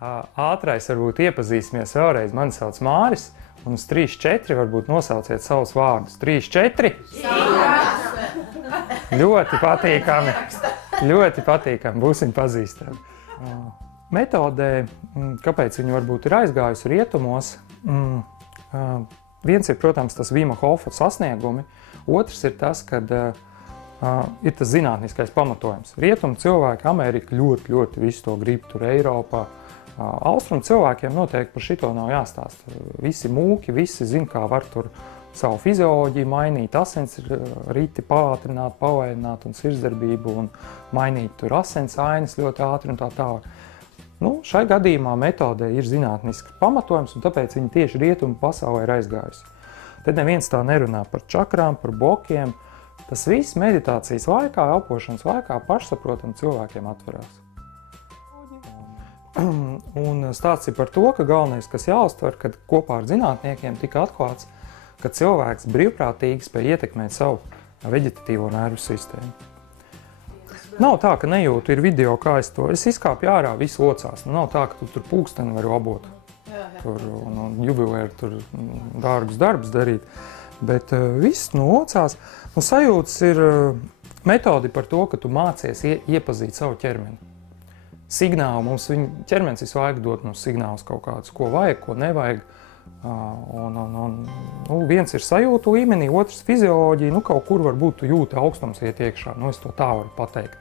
Ātrais varbūt iepazīsimies vēlreiz. Mani sauc Māris, un uz 3, 4 varbūt nosauciet savus vārdus. 3, 4. Ļoti patīkami. Ļoti patīkami. Būsim pazīstami. Metodē, kāpēc viņa varbūt ir aizgājusi rietumos, viens ir, protams, tas Vima Hofa sasniegumi, otrs ir tas, kad ir tas zinātniskais pamatojums. Rietumu cilvēki, Amerika ļoti visu to grib, tur Eiropā. Austrumu cilvēkiem noteikti par šito nav jāstāsta. Visi mūki, visi zin, kā var tur savu fizioloģiju mainīt, asins riti pātrināt, pavaināt un sirdsdarbību un mainīt tur asins ainas ļoti ātri un tā tālāk. Šai gadījumā metodē ir zinātnisks pamatojums, un tāpēc viņa tieši rietumu pasaulē ir aizgājusi. Tad neviens tā nerunā par čakrām, par blokiem. Tas viss meditācijas laikā, elpošanas laikā pašsaprotam cilvēkiem atverās. Un stāsts ir par to, ka galvenais, kas jāuztver, kad kopā ar zinātniekiem tika atklāts, ka cilvēks brīvprātīgi spēj ietekmēt savu veģetatīvo nervu sistēmu. Nav tā, ka nejūtu, ir video, kā es izkāpju ārā, viss locās. Nav tā, ka tu tur pulksteni vari labot. Tur un jubilēri tur dārgus darbus darīt. Bet viss locās. Sajūtas ir metodi par to, ka tu mācies iepazīt savu ķermeni. Signālu mums ķermenis visu laiku dod mums signālus kaut kādus, ko vajag, ko nevajag. Viens ir sajūtu līmenī, otrs fizioloģija, kaut kur varbūt tu jūti augstums iet iekšā, es to tā varu pateikt.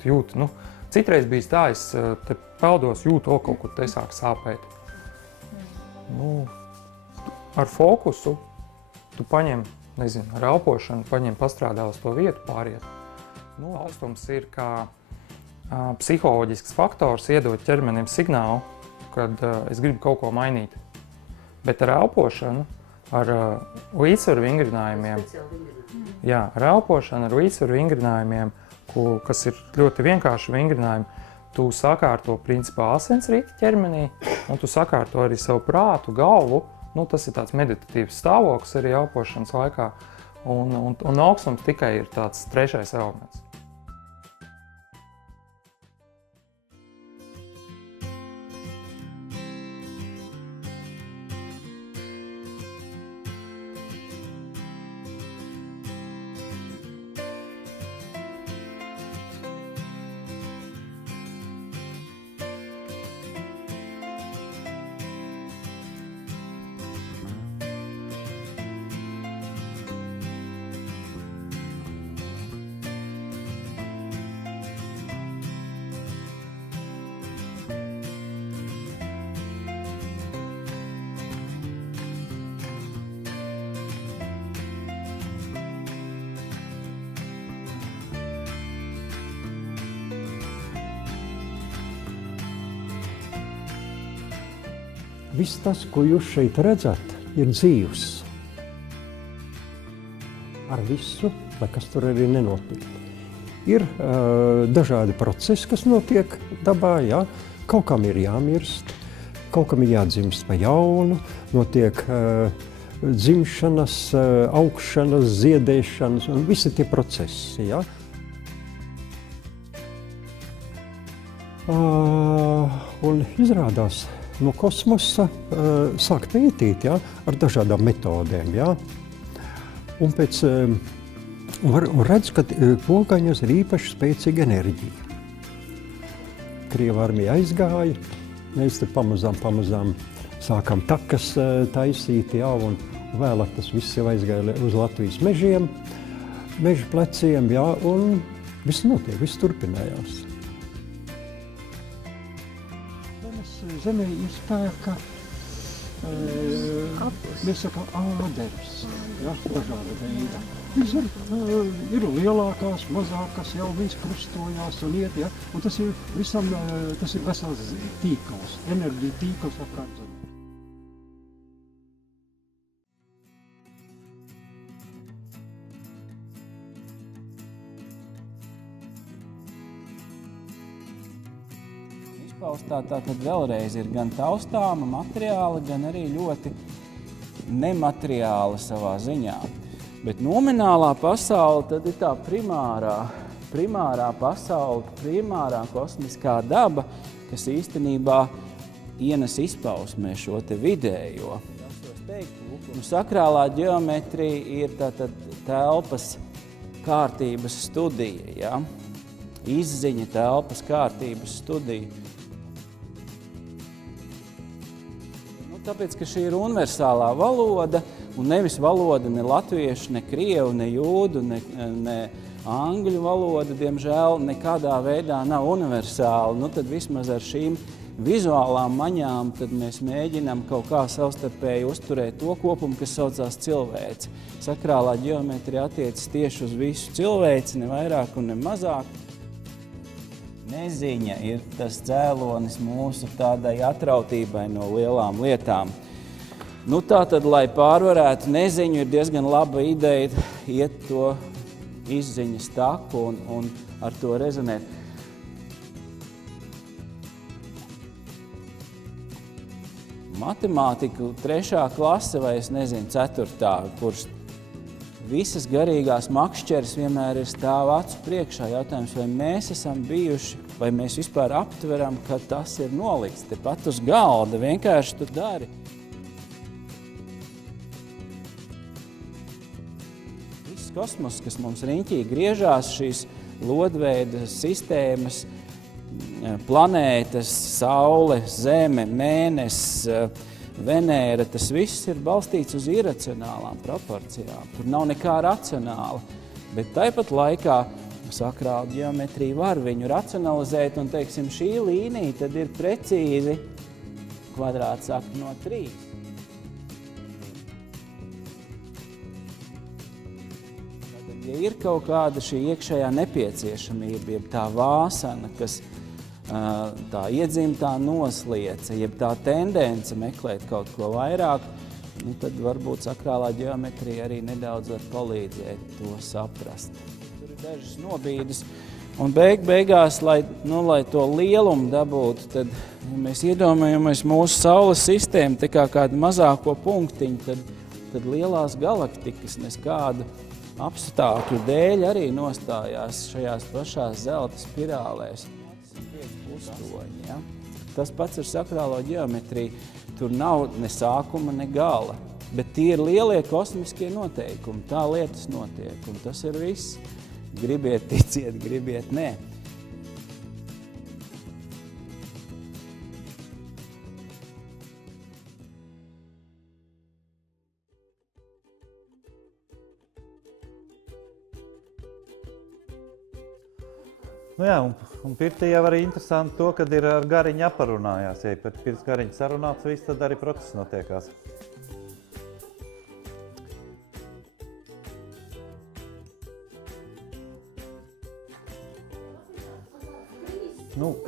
Tu jūti, citreiz bijis tā, es te peldos jūtu, kaut kur te sāk sāpēt. Ar fokusu tu paņem, ar elpošanu, pastrādā uz to vietu, pāriet. Augstums ir kā psiholoģisks faktors, iedot ķermenim signālu, kad es gribu kaut ko mainīt. Bet ar elpošanu, ar līdzsvaru vingrinājumiem, ar elpošanu, ar līdzsvaru vingrinājumiem, kas ir ļoti vienkārši vingrinājumi, tu sakārto principā asinsriti ķermenī, un tu sakārto arī savu prātu, galvu. Tas ir tāds meditatīvs stāvoklis arī elpošanas laikā, un augstums tikai ir tāds trešais elements. Viss tas, ko jūs šeit redzat, ir dzīvs. Ar visu, lai kas tur arī nenotiek. Ir dažādi procesi, kas notiek dabā, Kaut kam ir jāmirst, kaut kam ir jādzimst pa jaunu, notiek dzimšanas, augšanas, ziedēšanas un visi tie procesi, Un izrādās, no kosmosa sāk pētīt ar dažādām metodēm. Un redz, ka pogaņos ir īpaši spēcīga enerģija. Krieva armija aizgāja, mēs te pamazām sākām takas taisīt, un vēlāk tas viss jau aizgāja uz Latvijas mežiem, meža pleciem, un viss notiek, viss turpinājās. Zemē izpērka, mēs sakām, āderes, dažāda veida. Ir lielākās, mazākās, jau viņas krustojās un iet, un tas ir visam, tas ir vesels tīkls, enerģija tīkls apkārt zemē. Tātad vēlreiz ir gan taustāma materiāla, gan arī ļoti nemateriāla savā ziņā. Bet nominālā pasaule tad ir tā primārā pasaule, primārā kosmiskā daba, kas īstenībā ienes izpausmē šo te vidējo. Sakrālā ģeometrija ir tātad telpas kārtības studija, ja? Izziņa telpas kārtības studija. Tāpēc, ka šī ir universālā valoda, un nevis valoda ne latviešu, ne krievu, ne jūdu, ne angļu valoda, diemžēl, nekādā veidā nav universāla. Tad vismaz ar šīm vizuālām maņām tad mēs mēģinām kaut kā savstarpēji uzturēt to kopumu, kas saucās cilvēci. Sakrālā ģeometrija attiecas tieši uz visu cilvēci, ne vairāk un ne mazāk. Neziņa ir tas cēlonis mūsu tādai atrautībai no lielām lietām. Tātad, lai pārvarētu neziņu, ir diezgan laba ideja iet to izziņas taku un ar to rezonēt. Matemātiku 3. klase vai, es nezinu, 4. kurš visas garīgās makšķeres vienmēr ir stāv acu priekšā. Jautājums, vai mēs esam bijuši, vai mēs vispār aptveram, ka tas ir nolikts tepat uz galda, vienkārši tu dari. Viss kosmos, kas mums riņķī griežās, šīs lodveida sistēmas, planētas, Saule, Zeme, Mēnesis, Venēra, tas viss ir balstīts uz iracionālām proporcijām. Tur nav nekā racionāla, bet tāpat laikā sakrāla ģeometrija var viņu racionalizēt un, teiksim, šī līnija tad ir precīzi kvadrātsakti no 3. Tad, ja ir kaut kāda šī iekšējā nepieciešamība, jeb tā vāsana, kas tā iedzimtā noslieca, jeb tā tendence meklēt kaut ko vairāk, tad varbūt sakrālā ģeometrija arī nedaudz var palīdzēt to saprast. Tur ir dažas nobīdes, un beigās, lai to lielumu dabūtu, tad, ja mēs iedomājamies mūsu Saules sistēmu, tā kā kādu mazāko punktiņu, tad lielās galaktikas neskādu apstākļu dēļ arī nostājās šajās pašās zelta spirālēs. Ja? Tas pats ar sakrālo ģeometriju. Tur nav ne sākuma, ne gala, bet tie ir lielie kosmiskie noteikumi. Tā lietas notiek, un tas ir viss. Gribiet ticiet, gribiet nē. Jā, un pirtī jau arī interesanti to, kad ir ar gariņu aparunājās. Ja pirms gariņu sarunāts viss, tad arī process notiekās.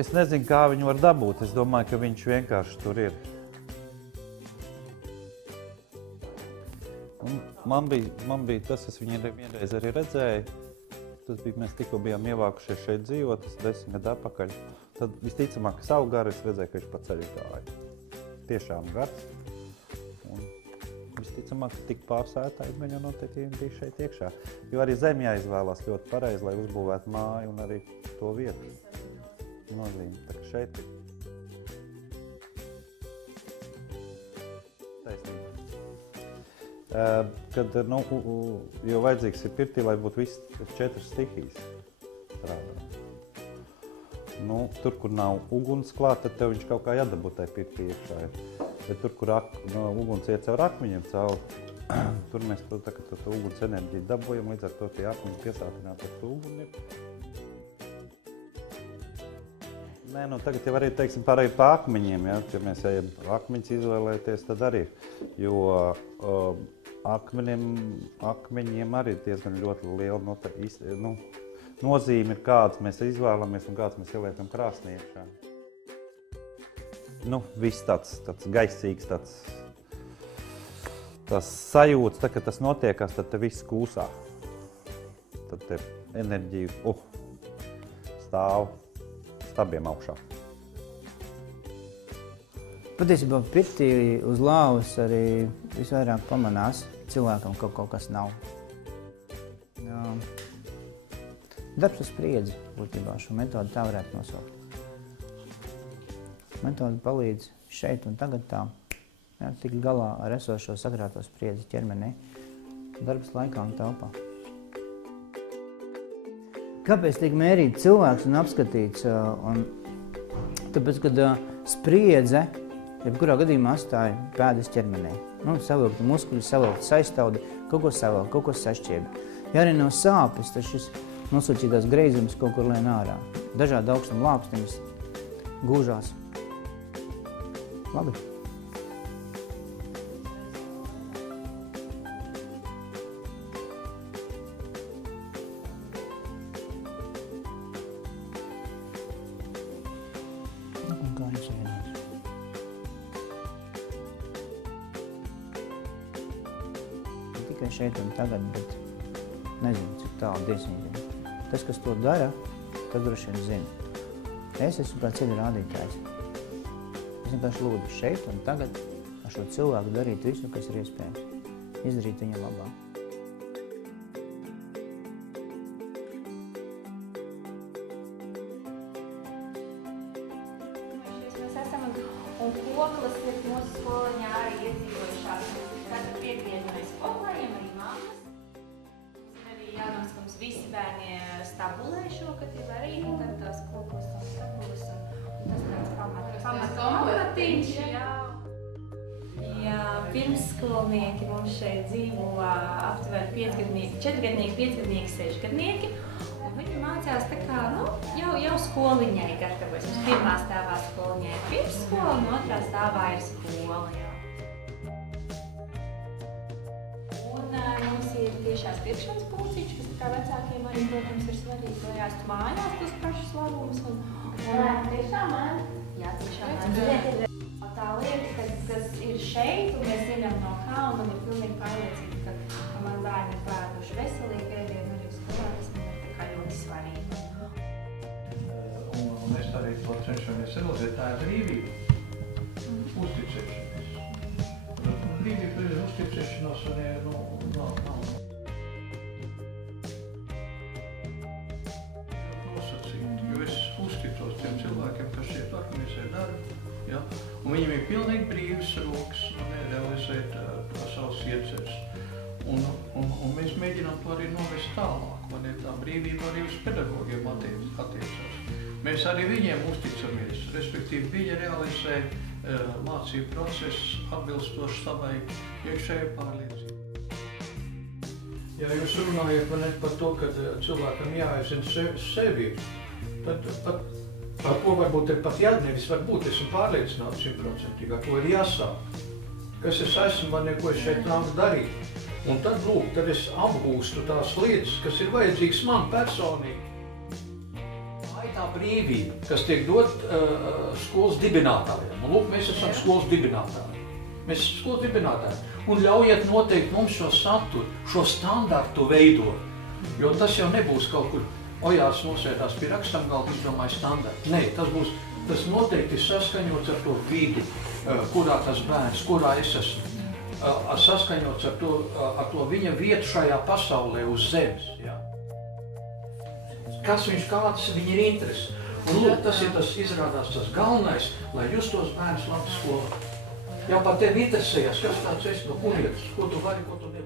Es nezinu, kā viņu var dabūt. Es domāju, ka viņš vienkārši tur ir. Man bija tas, es viņu vienreiz arī redzēju. Tas bija, mēs tikko bijām ievākušies šeit dzīvot, tas 10 gadu atpakaļ. Tad visticamāk, ka savu garu es redzēju, ka viņš pa ceļu gāja. Tiešām gars. Un visticamāk, ka tik pārsētāji viņa noteikti bija šeit iekšā. Jo arī zemi jāizvēlās ļoti pareizi, lai uzbūvētu māju un arī to vietu. Nozīme. Tā kā šeit ir taisnība. Kad, jo vajadzīgs ir pirtī, lai būtu viss 4 stihijas strādā. Tur, kur nav uguns klāt, tad tev viņš kaut kā jādabū tai pirtī iekšā. Bet tur, kur uguns iet caur akmeņiem cauri, tur mēs to uguns enerģiju dabūjam, līdz ar to tie akmeņi piesātināti ar to uguni ir. Nē, tagad jau arī, teiksim, pārēj pa akmeņiem, ja mēs ejam akmeņus izvēlēties, tad arī, jo akmeņiem arī diezgan ļoti liela nozīme ir, kādas mēs izvēlamies un kādas mēs ieliekam krāsnī iekšā. Viss tāds gaisīgs, tas sajūts, kad tas notiekās, tad te viss kūsā. Tad te enerģija stāv stabiem augšā. Patiesībā pirtī uz lāvas arī visvairāk pamanās cilvēkam, ka kaut kas nav. Darbs uz spriedzi, būtībā šo metodu tā varētu nosaukt. Metode palīdz šeit un tagad tā, jā, tik galā ar esošo sakrāto spriedzi ķermenī, darbs laikā un telpā. Kāpēc tiek mērīt cilvēks un apskatīts? Tāpēc, kad spriedze, jebkurā gadījumā atstāja pēdas ķermenī. Savilkti muskuļi, savilkti saistauda, kaut ko savilkt, kaut ko sašķieba. Ja arī nav sāpes, tad šis nosūcītās greizums kaut kur lien ārā. Dažādi augstuma lāpstiņas gūžās. Labi. Kā viņš ienāks? Tikai šeit un tagad, bet nezinu, cik tālu Dievs viņu zina. Tas, kas to dara, tas droši vien zina. Es esmu kā ceļa rādītājs. Es vienkārši lūdzu šeit un tagad ar šo cilvēku darīt visu, kas ir iespējams. Izdarīt viņa labā. Mēs esam un Koklas ir mūsu skoliņā arī iedzīvojušās. Tātad piekrienmēs skolājiem arī māmas. Arī jānos, ka mums visi bērni stabulē šogad ir arī tad tās Koklas un stabulas un tas tāds pamatiņš. Jā, pirmsskolnieki mums šeit dzīvo aptuveni 4-gadnieki, 5-gadnieki, 6-gadnieki. Viņi mācās tā kā, jau skoliņai gatavojas. Mums pirmā stāvā skoliņai ir pirmsskola un otrā stāvā ir skola. Un mums ir tiešās pirkšanas pulciņš, kas kā vecākiem arī, protams, ir svarīgi, lai ēstu mājās tos pašus labumus. Tiešām man? Jā, tiešām man. Tā lieta, kas ir šeit, un mēs zinām no kā, un man ir pilnīgi pārliecība, ka man bērni ir pēduši veselīgi ēdienu arī skolā, tas man ir tā kā ļoti svarīgi. Un mēs arī to cenšamies realizēt, tā ir brīvība, uzticēšanās. Brīvība ir uzticēšanās un nav. Nosacīt, jo es uzticos tiem cilvēkiem, kas šeit organizē darbu. Ja? Un viņiem ir pilnīgi brīvas rokas realizēt savus ieceres. Un mēs mēģinām to arī novest tālāk. Man ir tā brīvība arī uz pedagogiem attiecās. Mēs arī viņiem uzticamies, respektīvi viņi realizē mācību procesu atbilstoši savai iekšējai pārliecībai. Ja jūs runājat par to, ka cilvēkam jāiezina sevi, tad par ko varbūt ir pat nevis varbūt, esmu pārliecināts 100%, ko ir jāsāk. Kas es esmu, man neko šeit nāku darīt. Un tad, lūk, tad es apgūstu tās lietas, kas ir vajadzīgas man personīgi. Tā ir tā brīvība, kas tiek dot skolas dibinātājiem. Un lūk, mēs esam skolas dibinātāji. Mēs esam skolas dibinātāji. Un ļaujiet noteikt mums šo saturu, šo standartu veidot. Jo tas jau nebūs kaut kur ojās nosēdās pie rakstamgalda, izdomāja standartu. Nē, tas noteikti saskaņots ar to vidi, kurā tas bērns, kurā es esmu. Saskaņots ar to viņa vietu šajā pasaulē uz zemes. Ja? Kas viņš kāds, viņa ir interesi. Un lūk, tas ir tas izrādās tas galvenais, lai justos bērns labi skolā. Jau par tevi interesējas, kas tāds esi, no kurienes, ko tu vari, ko tu ne.